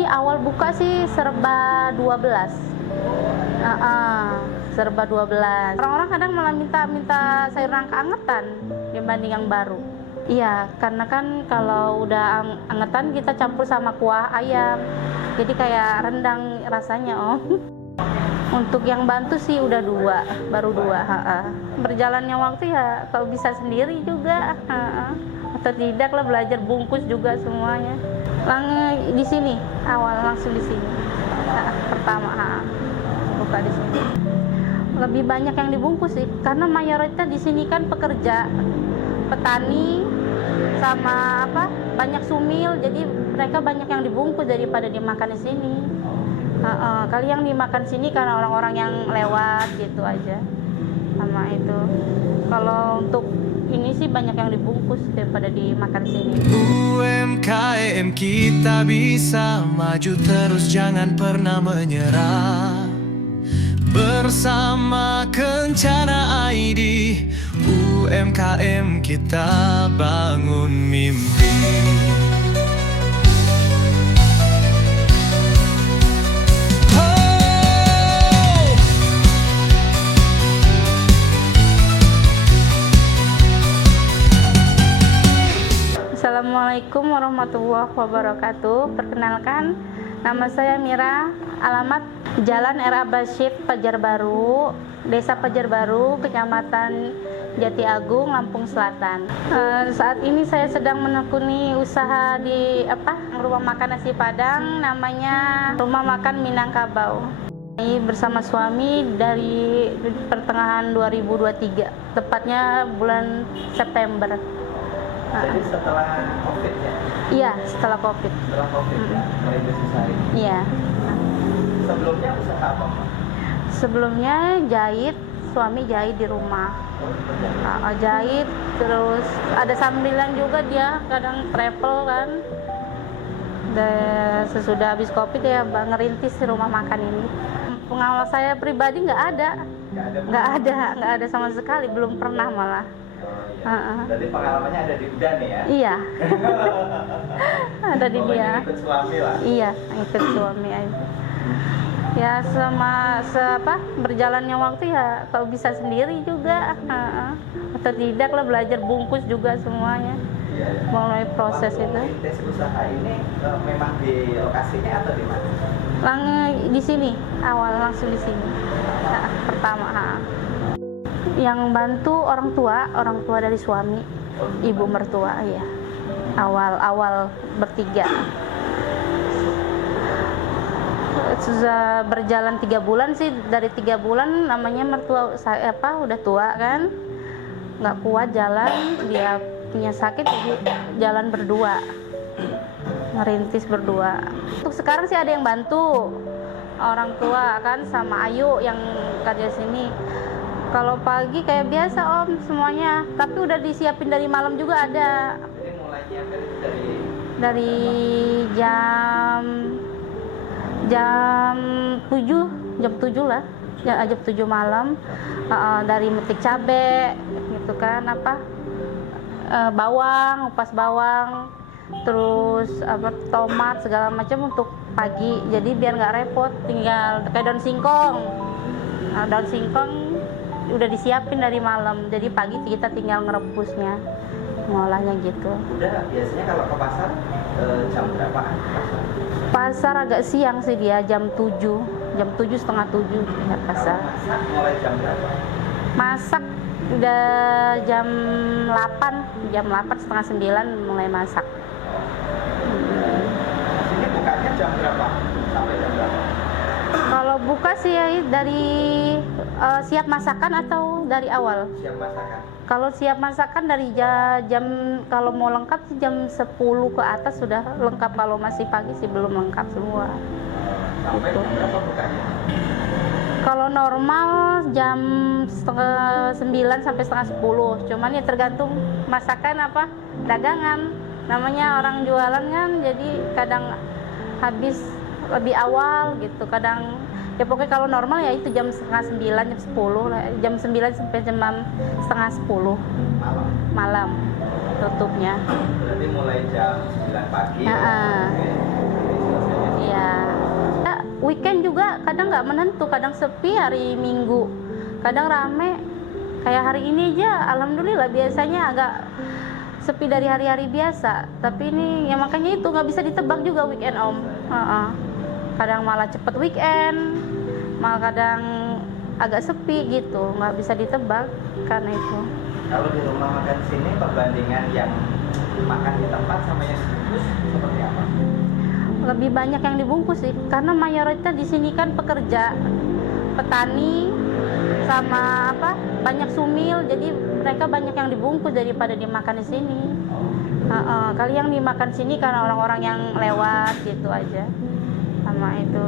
Di awal buka sih serba 12. Serba 12. Orang-orang kadang malah minta sayur nangka angetan dibanding yang baru. Iya, karena kan kalau udah angetan kita campur sama kuah ayam. Jadi kayak rendang rasanya, Om. Untuk yang bantu sih udah 2, baru 2. Berjalannya waktu ya kalau bisa sendiri juga. Atau tidak lah belajar bungkus juga semuanya. Di sini awal langsung di sini. Pertama buka di sini. Lebih banyak yang dibungkus sih karena mayoritas di sini kan pekerja, petani sama banyak sumil, jadi mereka banyak yang dibungkus daripada dimakan di sini. Kali yang dimakan sini karena orang-orang yang lewat gitu aja sama itu. Kalau untuk ini sih banyak yang dibungkus daripada dimakan sini. UMKM kita bisa maju terus, jangan pernah menyerah. Bersama Kencana ID, UMKM kita bangun mimpi. Assalamualaikum warahmatullahi wabarakatuh. Perkenalkan, nama saya Mira, alamat Jalan R.A. Bashir, Pajarbaru, Desa Pajarbaru, Kecamatan Jati Agung, Lampung Selatan. Saat ini saya sedang menekuni usaha di rumah makan nasi Padang, namanya Rumah Makan Minangkabau. Bersama suami dari pertengahan 2023, tepatnya bulan September. Jadi setelah COVID ya? Iya, setelah COVID. Setelah COVID ya? Mulai berusaha ini? Iya. Sebelumnya usaha apa? Sebelumnya jahit, suami jahit di rumah. Jahit, terus ada sambilan juga dia, kadang travel kan. Sesudah habis COVID ya ngerintis di rumah makan ini. Pengalaman saya pribadi nggak ada sama sekali, belum pernah malah. Jadi pengalamannya ada di Uda nih ya? Iya. Ada di dia. Ikut suami lah? Iya, ikut suami aja. Ya berjalannya waktu ya kalau bisa sendiri juga. Atau tidak lah belajar bungkus juga semuanya. Iya. Mulai proses itu. Tes usaha ini memang di lokasinya atau di mana? Di sini, awal langsung di sini. Pertama. Yang bantu orang tua dari suami, ibu mertua ya. Awal bertiga. Sudah berjalan 3 bulan sih, dari 3 bulan namanya mertua saya udah tua kan, nggak kuat jalan, dia punya sakit jadi jalan berdua, ngerintis berdua. Untuk sekarang sih ada yang bantu orang tua kan sama Ayu yang kerja sini. Kalau pagi kayak biasa Om semuanya, tapi udah disiapin dari malam juga ada. Jadi mulai nyiapin dari jam 7 lah, jam 7 malam. Dari metik cabe gitu kan, bawang, kupas bawang, terus tomat segala macam untuk pagi. Jadi biar nggak repot, tinggal kayak daun singkong. Daun singkong udah disiapin dari malam, jadi pagi kita tinggal ngerebusnya, ngolahnya gitu. Udah biasanya kalau ke pasar jam berapaan pasar? Pasar agak siang sih dia, jam 7, setengah 7 ya pasar. Masak mulai jam berapa? Masak udah jam 8, setengah 9 mulai masak. Sini bukanya jam berapa? Sampai jam berapa? Kalau buka sih dari siap masakan atau dari awal? Siap masakan. Kalau siap masakan dari jam kalau mau lengkap sih jam 10 ke atas sudah lengkap, kalau masih pagi sih belum lengkap semua. Sampai Gitu. jam berapa bukanya? Kalau normal jam setengah 9 sampai setengah 10, cuman ya tergantung masakan dagangan. Namanya orang jualan kan, jadi kadang habis lebih awal gitu, kadang ya pokoknya kalau normal ya itu jam setengah 9, jam 10 lah, jam 9 sampai jam setengah 10 malam tutupnya. Berarti mulai jam 9 pagi. Iya. weekend juga kadang nggak menentu, kadang sepi hari Minggu, kadang rame. Kayak hari ini aja alhamdulillah, biasanya agak sepi dari hari-hari biasa, tapi ini ya makanya itu nggak bisa ditebak juga weekend Om. Kadang malah cepet weekend, malah kadang agak sepi gitu, nggak bisa ditebak karena itu. Kalau di rumah makan sini perbandingan yang makan di tempat sama yang dibungkus seperti apa? Lebih banyak yang dibungkus sih, karena mayoritas di sini kan pekerja, petani, sama apa banyak sumil, jadi mereka banyak yang dibungkus daripada dimakan di sini. Kali yang dimakan sini karena orang-orang yang lewat gitu aja, sama itu.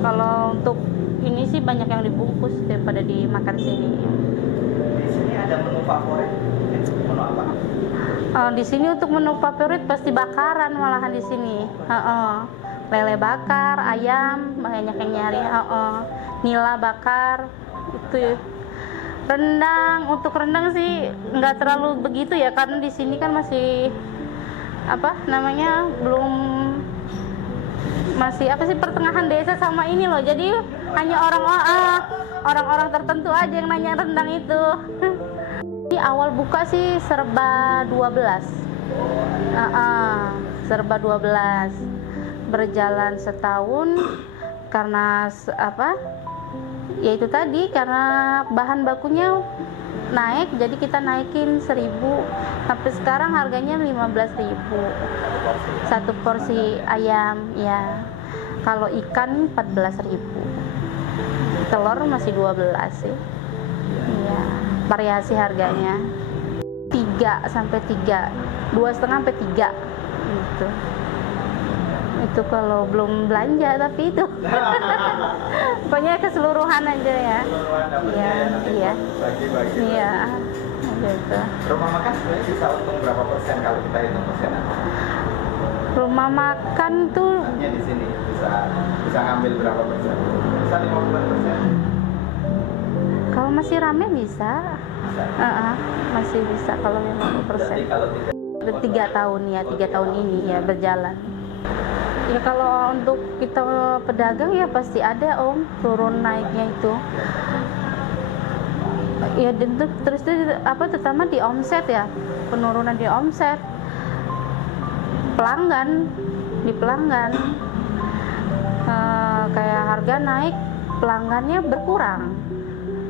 Kalau untuk ini sih banyak yang dibungkus daripada dimakan sini. Di sini ada menu favorit, menu apa? Di sini untuk menu favorit pasti bakaran malahan di sini. Lele bakar, ayam banyak yang nyari. Nila bakar itu. Rendang, untuk rendang sih nggak terlalu begitu ya, karena di sini kan masih apa namanya masih pertengahan desa sama ini loh, jadi hanya orang-orang tertentu aja yang nanya rendang itu. Di awal buka sih serba 12, serba 12, berjalan setahun karena ya itu tadi, karena bahan bakunya naik, jadi kita naikin 1.000 sampai sekarang harganya 15.000 satu porsi ayam ya. Kalau ikan 14.000, telur masih 12 sih ya, variasi harganya 2,5 sampai 3 gitu. Itu kalau belum belanja, tapi itu pokoknya keseluruhan aja ya. Iya. Bagi-bagi. Iya. Gitu. Rumah makan sebenarnya bisa untung berapa persen kalau kita hitung persenan? Rumah makan tuh Hanya di sini bisa ngambil berapa persen? Bisa 50%? kalau masih rame bisa. Masih bisa kalau 50%. Jadi kalau tidak Udah 3 tahun ya, 3 tahun ini ya berjalan. Ya kalau untuk kita pedagang ya pasti ada Om, turun naiknya itu. Ya terus terutama di omset ya, penurunan di omset. Di pelanggan kayak harga naik, pelanggannya berkurang.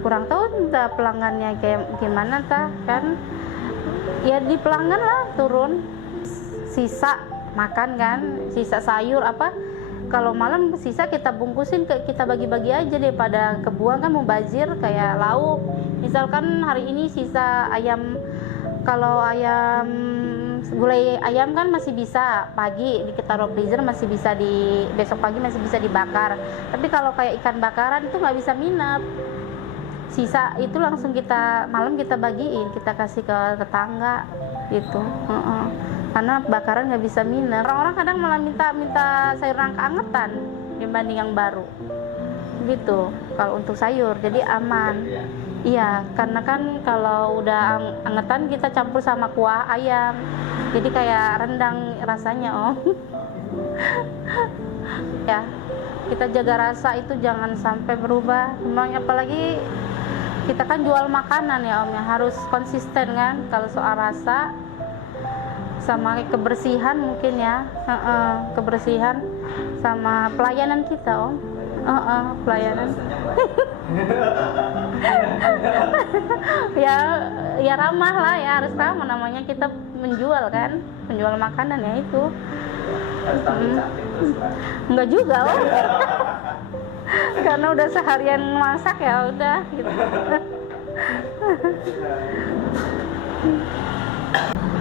Kurang tahu entah pelanggannya kayak gimana kan. Ya di pelanggan lah turun. Sisa makan kan, sisa sayur kalau malam sisa kita bungkusin, kita bagi-bagi aja daripada kebuang kan mubazir. Kayak lauk misalkan hari ini sisa ayam, kalau ayam gulai ayam kan masih bisa pagi kita taruh freezer, masih bisa besok pagi masih bisa dibakar. Tapi kalau kayak ikan bakaran itu nggak bisa minap, sisa itu langsung malam kita bagiin, kita kasih ke tetangga gitu. Karena bakaran nggak bisa minap. Orang-orang kadang malah minta sayur nangka angetan dibanding yang baru gitu kalau untuk sayur, jadi aman. Iya, karena kan kalau udah angetan kita campur sama kuah ayam, jadi kayak rendang rasanya Om. Ya, kita jaga rasa itu jangan sampai berubah. Memang apalagi kita kan jual makanan ya Om, ya harus konsisten kan kalau soal rasa sama kebersihan mungkin ya. Kebersihan sama pelayanan kita Om. Pelayanan. ya ramah lah ya, harus ramah, namanya kita menjual kan, menjual makanan ya itu. Enggak juga Om. Karena udah seharian masak ya udah gitu.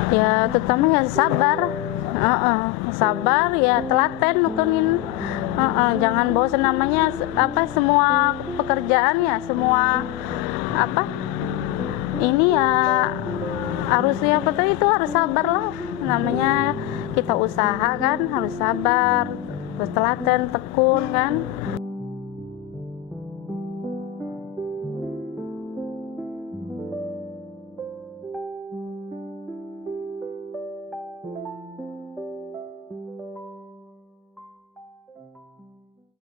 Ya terutama ya sabar. Sabar ya, telaten nukenin. Jangan bosan, namanya semua pekerjaan ya, semua ini ya harus itu harus sabar lah, namanya kita usaha kan harus sabar, terus telaten, tekun kan.